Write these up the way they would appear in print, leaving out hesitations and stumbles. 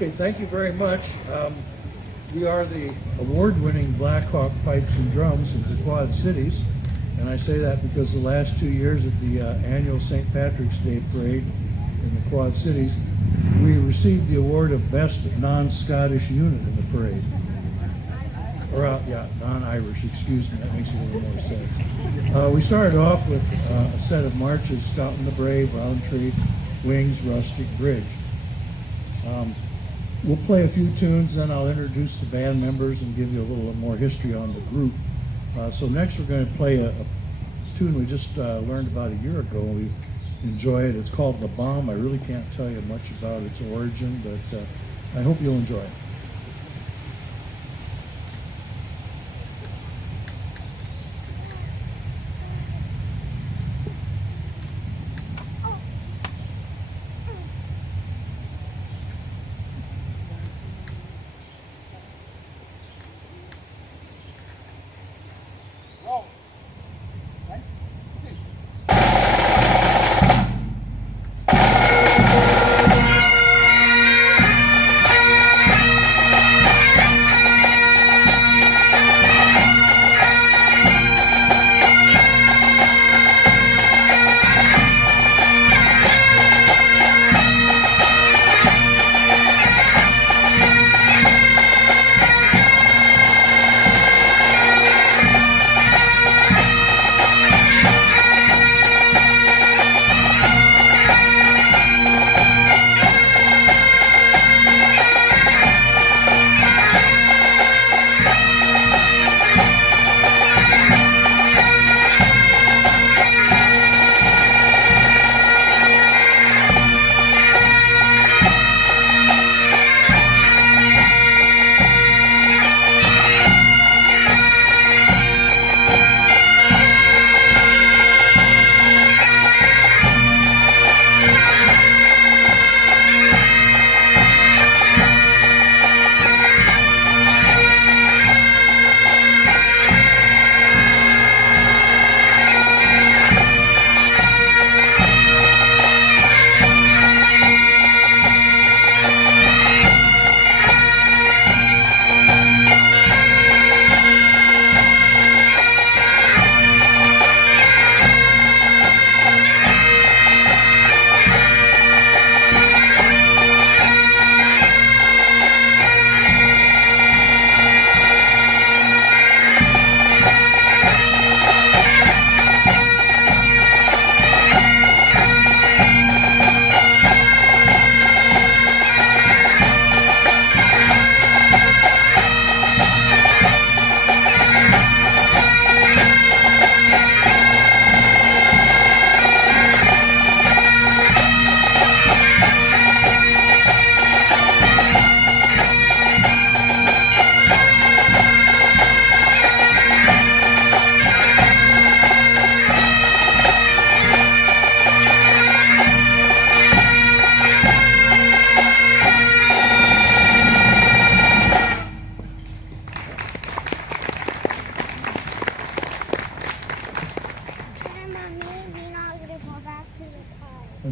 Okay, thank you very much. We are the award-winning Blackhawk Pipes and Drums of the Quad Cities, and I say that because the last 2 years at the annual St. Patrick's Day Parade in the Quad Cities, we received the award of Best Non-Scottish Unit in the parade. Or, non-Irish, excuse me, that makes a little more sense. We started off with a set of marches, Scouting the Brave, Roundtree, Wings, Rustic, Bridge. We'll play a few tunes, then I'll introduce the band members and give you a little more history on the group. So next we're going to play a tune we just learned about a year ago. We enjoy it. It's called The Bomb. I really can't tell you much about its origin, but I hope you'll enjoy it.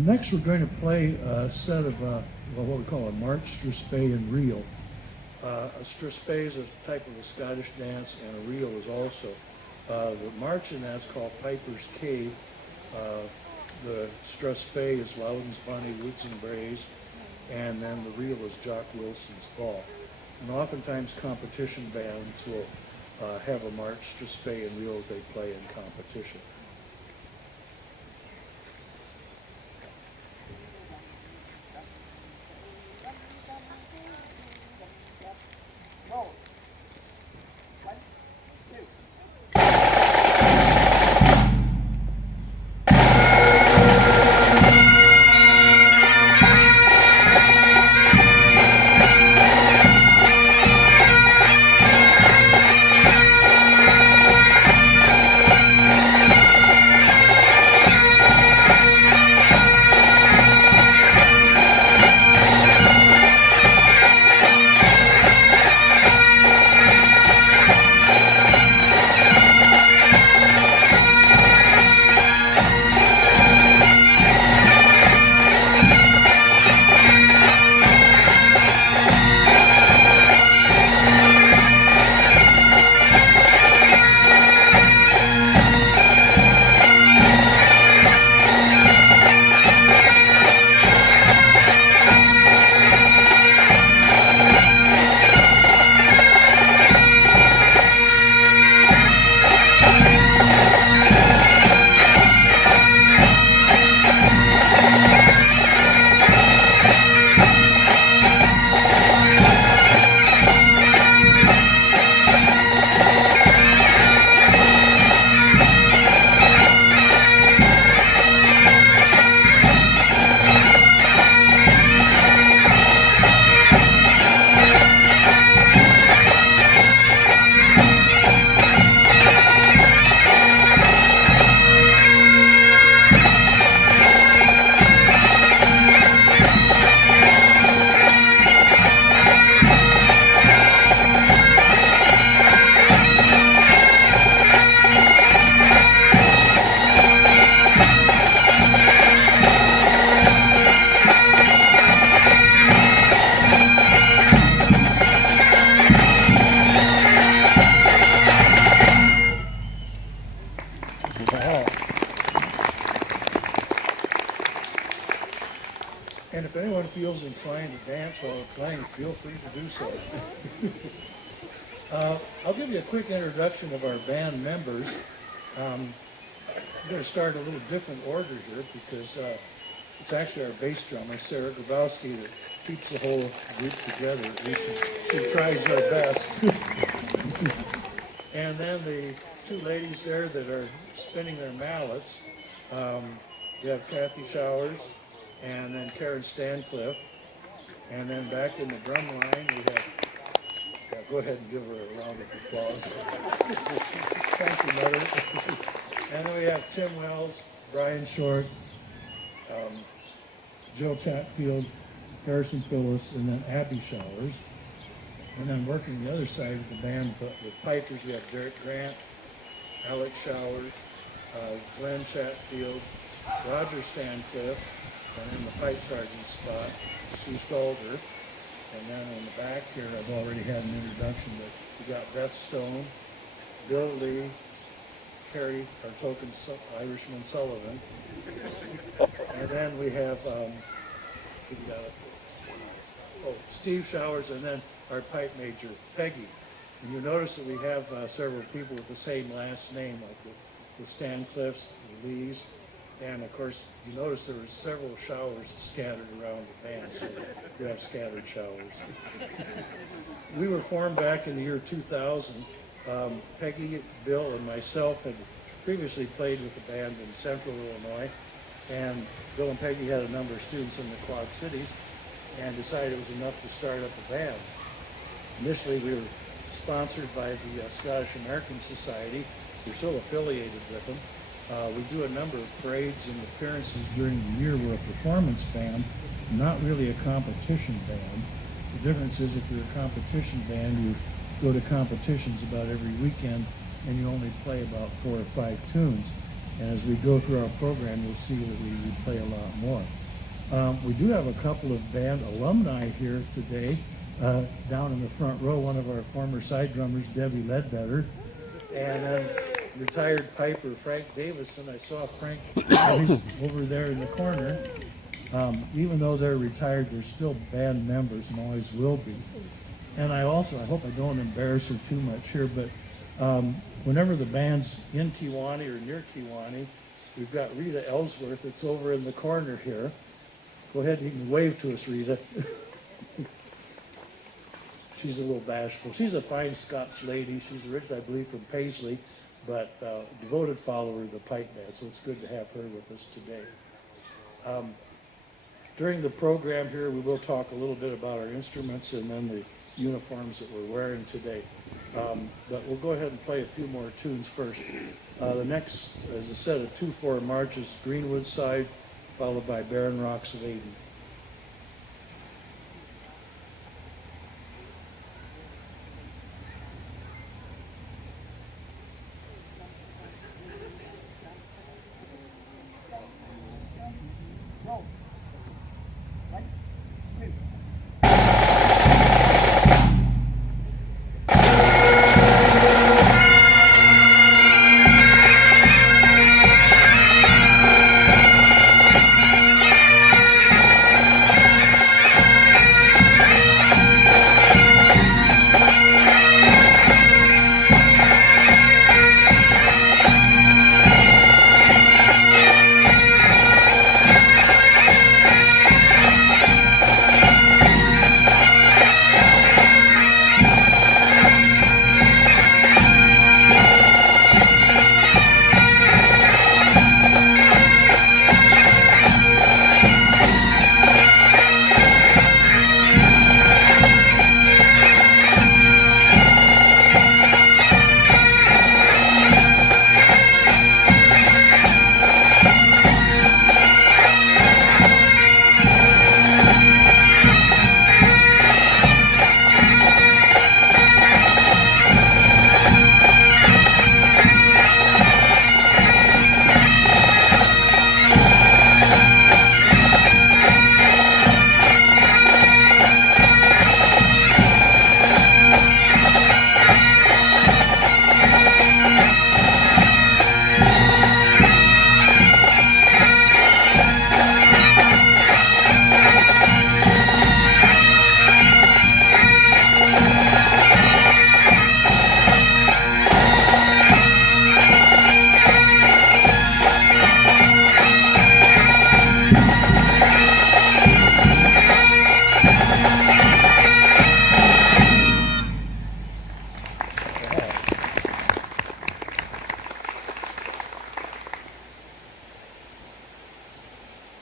Next, we're going to play a set of what we call a march, strathspey, and reel. A strathspey is a type of a Scottish dance, and a reel is also. The march in that's called Piper's Cave. The strathspey is Loudon's Bonnie Woods and Braes, and then the reel is Jock Wilson's Ball. And oftentimes competition bands will have a march, strathspey, and reel that they play in competition. And if anyone feels inclined to dance while we're playing, feel free to do so. I'll give you a quick introduction of our band members. I'm going to start a little different order here because it's actually our bass drummer, Sarah Grabowski, that keeps the whole group together. At least she tries her best. And then the two ladies there that are spinning their mallets, we have Kathy Showers and then Karen Stancliffe. And then back in the drum line, we have, go ahead and give her a round of applause. Thank you, Mother. And then we have Tim Wells, Brian Short, Jill Chatfield, Harrison Phyllis, and then Abby Showers. And then working the other side of the band with pipers, we have Derek Grant, Alex Showers, Glenn Chatfield, Roger Stancliffe, and in the pipe sergeant spot, Sue Stalder. And then on the back here, I've already had an introduction, but we got Beth Stone, Bill Lee, Carrie, our token Irishman Sullivan. And then we have Steve Showers, and then our pipe major, Peggy. And you notice that we have several people with the same last name, like the Stancliffs, the Lees, and of course, you notice there were several Showers scattered around the band, so we have scattered Showers. We were formed back in the year 2000. Peggy, Bill, and myself had previously played with the band in Central Illinois, and Bill and Peggy had a number of students in the Quad Cities and decided it was enough to start up a band. Initially, we were sponsored by the Scottish American Society. We're still affiliated with them. We do a number of parades and appearances during the year. We're a performance band, not really a competition band. The difference is if you're a competition band, you go to competitions about every weekend and you only play about 4 or 5 tunes. And as we go through our program, you'll see that we play a lot more. We do have a couple of band alumni here today. Down in the front row, one of our former side drummers, Debbie Ledbetter, and then retired piper Frank Davison. I saw Frank over there in the corner. Even though they're retired, they're still band members and always will be. And I hope I don't embarrass her too much here, but whenever the band's in Kewanee or near Kewanee, we've got Rita Ellsworth that's over in the corner here. Go ahead, you can wave to us, Rita. She's a little bashful. She's a fine Scots lady. She's originally, I believe, from Paisley, but a devoted follower of the pipe band, so it's good to have her with us today. During the program here, we will talk a little bit about our instruments and then the uniforms that we're wearing today. But we'll go ahead and play a few more tunes first. The next is a set of 2/4 marches, Greenwood Side, followed by Barren Rocks of Aden.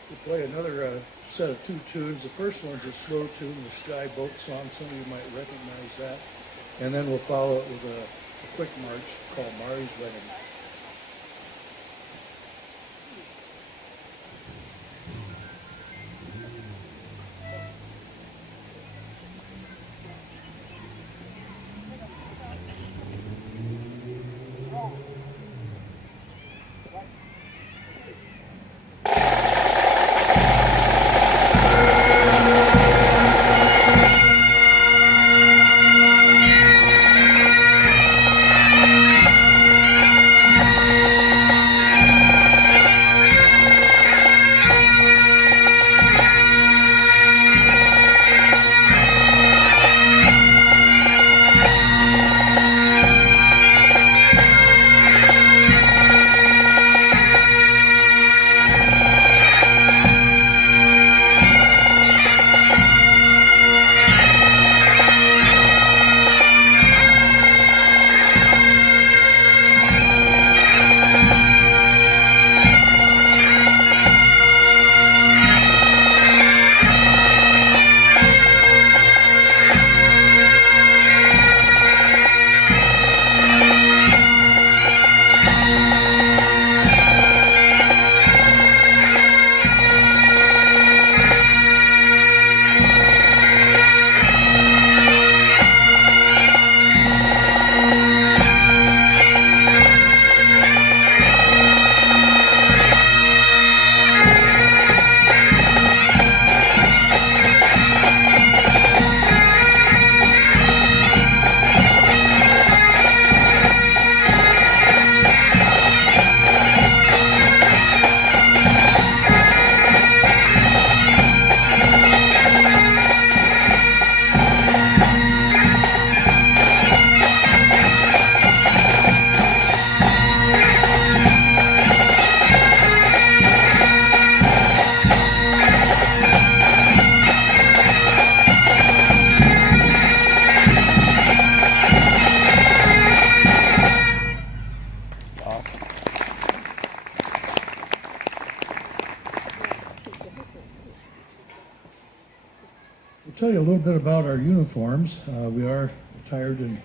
We'll play another set of two tunes. The first one's a slow tune, the Sky Boat Song. Some of you might recognize that. And then we'll follow it with a quick march called Mari's Wedding. Tell you a little bit about our uniforms. We are attired in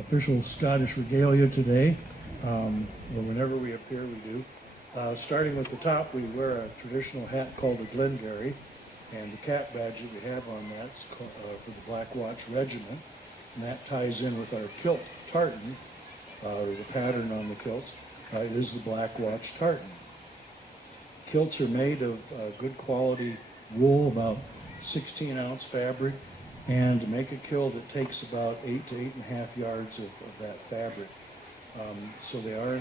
official Scottish regalia today. Well, whenever we appear, we do. Starting with the top, we wear a traditional hat called a Glengarry, and the cap badge that we have on that's for the Black Watch Regiment, and that ties in with our kilt tartan, the pattern on the kilts. It is the Black Watch tartan. Kilts are made of good quality wool, about 16-ounce fabric, and to make a kilt it takes about 8 to 8.5 yards of that fabric. So they are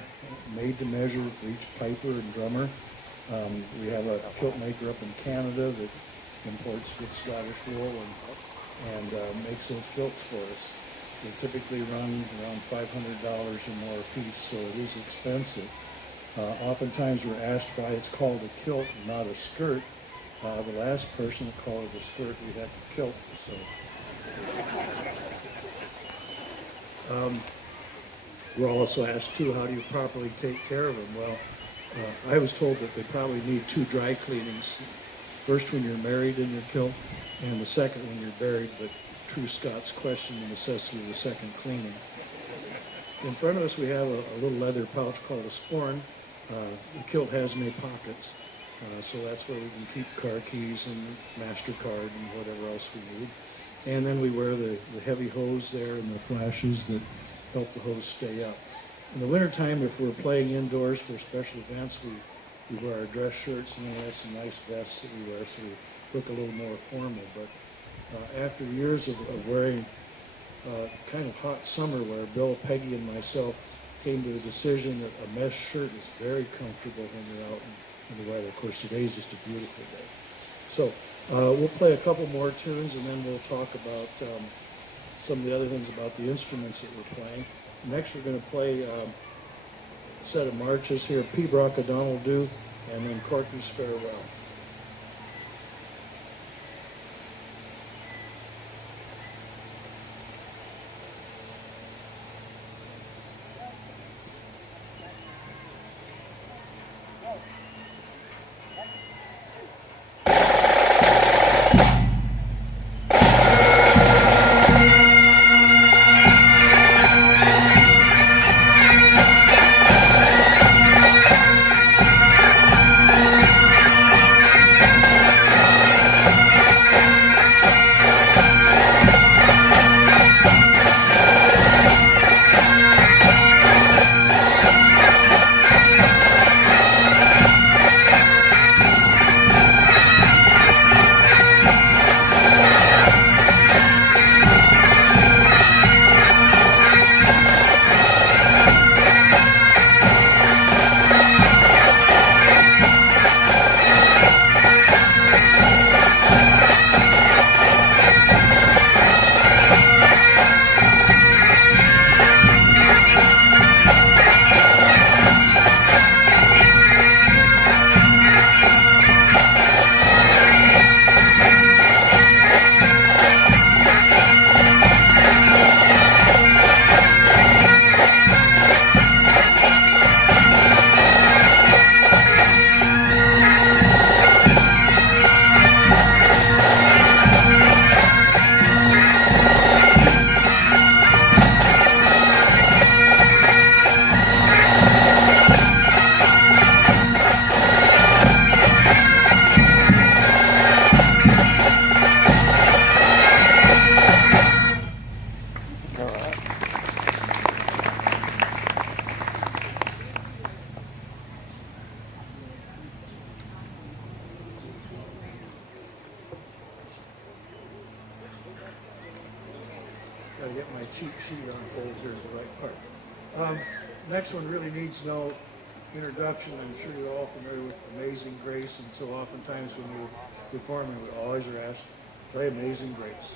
made to measure for each piper and drummer. We have a kilt maker up in Canada that imports good Scottish wool and makes those kilts for us. They typically run around $500 or more a piece, so it is expensive. Oftentimes we're asked why it's called a kilt and not a skirt. The last person that called it a skirt, we had to kilt. So we're also asked too, how do you properly take care of them? Well, I was told that they probably need 2 dry cleanings. First when you're married in your kilt, and the second when you're buried, but true Scots question the necessity of the second cleaning. In front of us we have a little leather pouch called a sporn. The kilt has no pockets. So that's where we can keep car keys and MasterCard and whatever else we need. And then we wear the heavy hose there and the flashes that help the hose stay up. In the wintertime, if we're playing indoors for special events, we wear our dress shirts, and then we have some nice vests that we wear, so we look a little more formal. But after years of wearing kind of hot summer wear, Bill, Peggy, and myself came to the decision that a mesh shirt is very comfortable when you're out in the weather. Of course, today's just a beautiful day. So we'll play a couple more tunes, and then we'll talk about some of the other things about the instruments that we're playing. Next, we're going to play a set of marches here, Pibroch O'Donnell Do, and then Corker's Farewell. get my cheat sheet unfolded here at the right part. Next one really needs no introduction. I'm sure you're all familiar with Amazing Grace, and so oftentimes when you're performing, we always are asked, play Amazing Grace.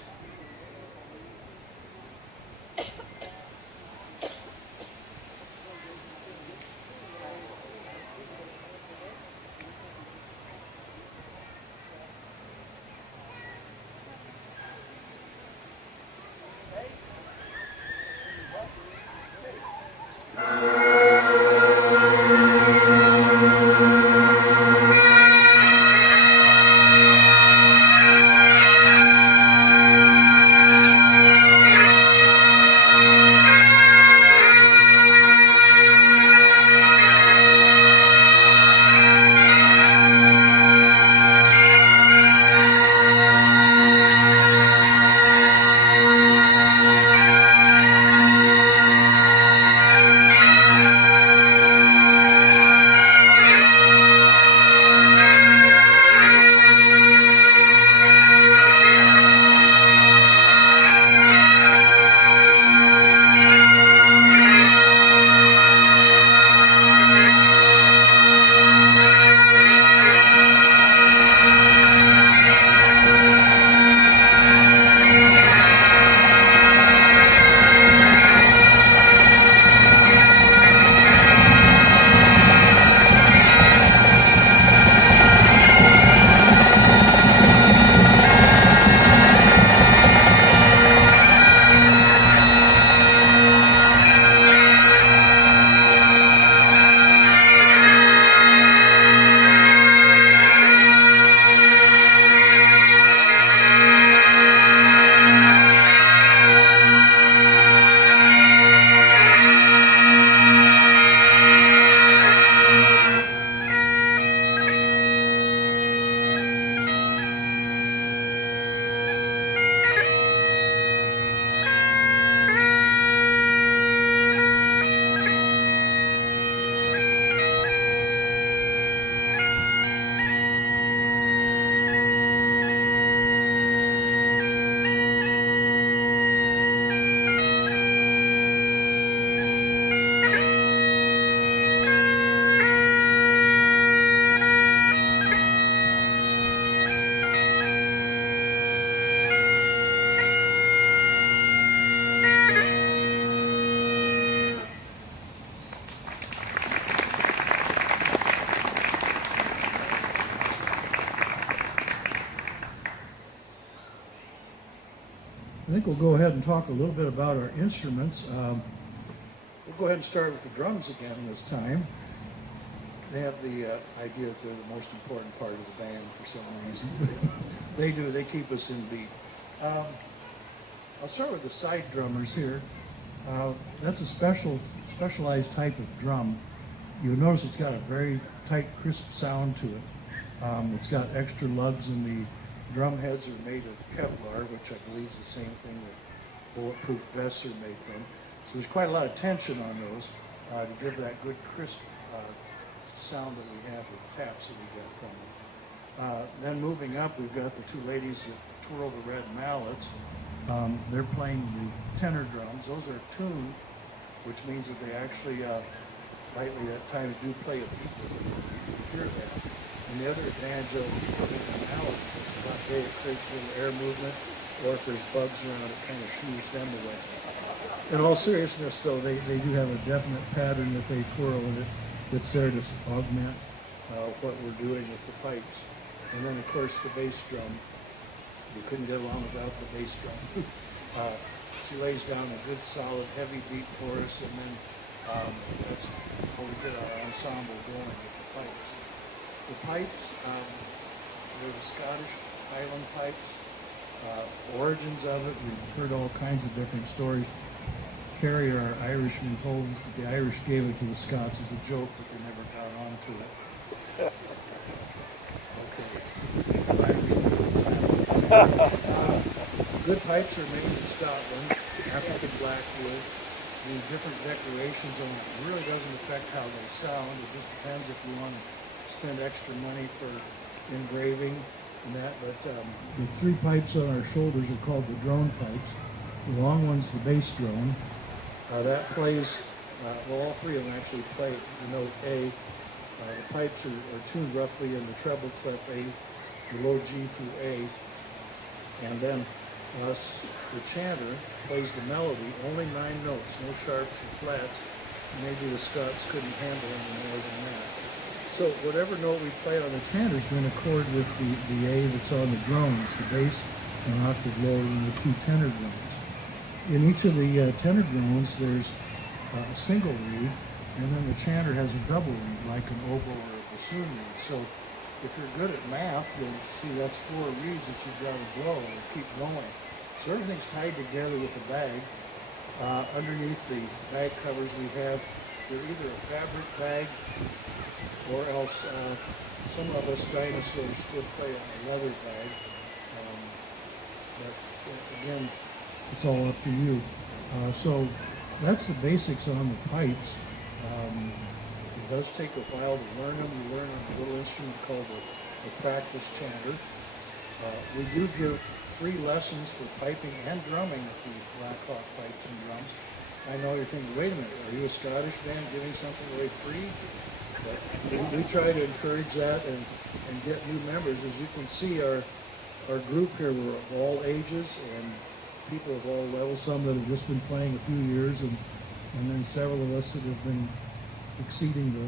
I think we'll go ahead and talk a little bit about our instruments. We'll go ahead and start with the drums again this time. They have the idea that they're the most important part of the band for some reason. They do, they keep us in beat. I'll start with the side drummers here. That's a specialized type of drum. You'll notice it's got a very tight, crisp sound to it. It's got extra lugs, and the drum heads are made of Kevlar, which I believe is the same thing that bulletproof vests are made from. So there's quite a lot of tension on those to give that good crisp sound that we have with the taps that we get from them. Then moving up, we've got the two ladies that twirl the red mallets. They're playing the tenor drums. Those are tuned, which means that they actually lightly at times do play a beat with it. You can hear that. And the other advantage of twirling the mallets is that it creates a little air movement, or if there's bugs around, it kind of shoos them away. In all seriousness, though, they do have a definite pattern that they twirl, and it's there to augment what we're doing with the pipes. And then, of course, the bass drum. You couldn't get along without the bass drum. She lays down a good, solid, heavy beat for us, and then that's how we get our ensemble going with the pipes. The pipes, they're the Scottish Highland pipes. Origins of it, we've heard all kinds of different stories. Carrier, our Irishman, told us that the Irish gave it to the Scots as a joke, but they never got onto it. Good pipes are made in Scotland, African blackwood. The different decorations on it really doesn't affect how they sound. It just depends if you want to spend extra money for engraving and that. But the three pipes on our shoulders are called the drone pipes. The long one's the bass drone. That plays, well, all three of them actually play the note A. The pipes are tuned roughly in the treble clef A, the low G through A. And then the chanter plays the melody, only 9 notes, no sharps or flats. Maybe the Scots couldn't handle any more than that. So whatever note we play on the chanter is going to chord with the A that's on the drones, the bass an octave lower than the 2 tenor drones. In each of the tenor drones, there's a single reed, and then the chanter has a double reed, like an oboe or a bassoon reed. So if you're good at math, you'll see that's 4 reeds that you've got to blow and keep going. So everything's tied together with a bag. Underneath the bag covers we have, they're either a fabric bag or else some of us dinosaurs still play a leather bag. But again, it's all up to you. So that's the basics on the pipes. It does take a while to learn them. You learn on a little instrument called the practice chanter. We do give free lessons for piping and drumming at the Black Hawk Pipes and Drums. I know you're thinking, wait a minute, are you a Scottish band giving something away free? But we try to encourage that and get new members. As you can see, our group here, we're of all ages and people of all levels, some that have just been playing a few years and then several of us that have been exceeding the